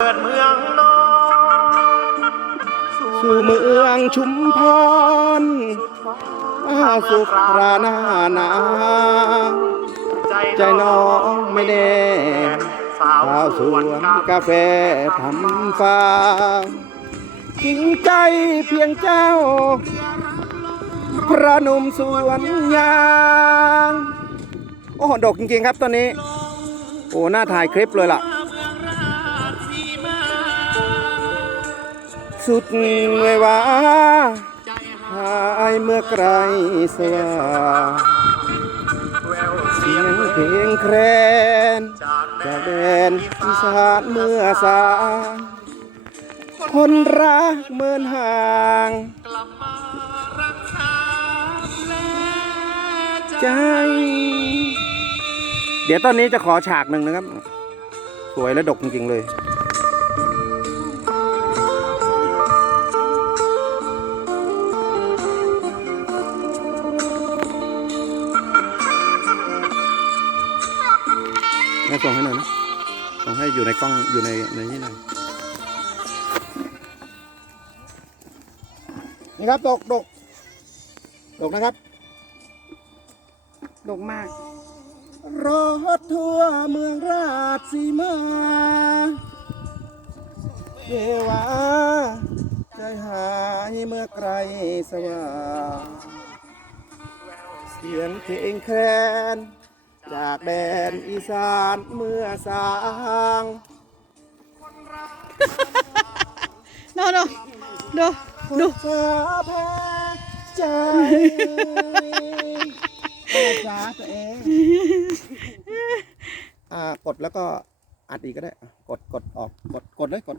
เกิดเมืองนอนสู่เมืองชุมพรอาสุขรานานาใจน้องไม่แน่สาวสวนกาแฟทำฟางจริงใจเพียงเจ้า พระหนุ่มสวนยางโอ้โหดกจริงๆครับตอนนี้ โอ้หน่าถ่ายคลิปเลยล่ะ สุดเววาหายเมื่อไกลสว่างเสียงเพลงแครนจากแดนอีสานเมื่อสางคนรักเมินห่างกลับมารักษาแลใจใจ เดี๋ยวตอนนี้จะขอฉากหนึ่งนะครับ สวยและดกจริงๆเลย แม่ส่งให้หน่อยนะ ส่งให้อยู่ในกล้องอยู่ในในนี้หน่อย นี่ครับดกดกดกนะครับ ดกมาก รถทั่วเมืองราชสีมาเยวาใจหายเมื่อไกลสว่างเสียงเพลงแคน จากแดนอีสานเมื่อสางดูดูดูดูชาแพ้ใจจ้าตัวเองอ่ากดแล้วก็อัดอีกก็ได้อะกดกดออกกดกดเลยกด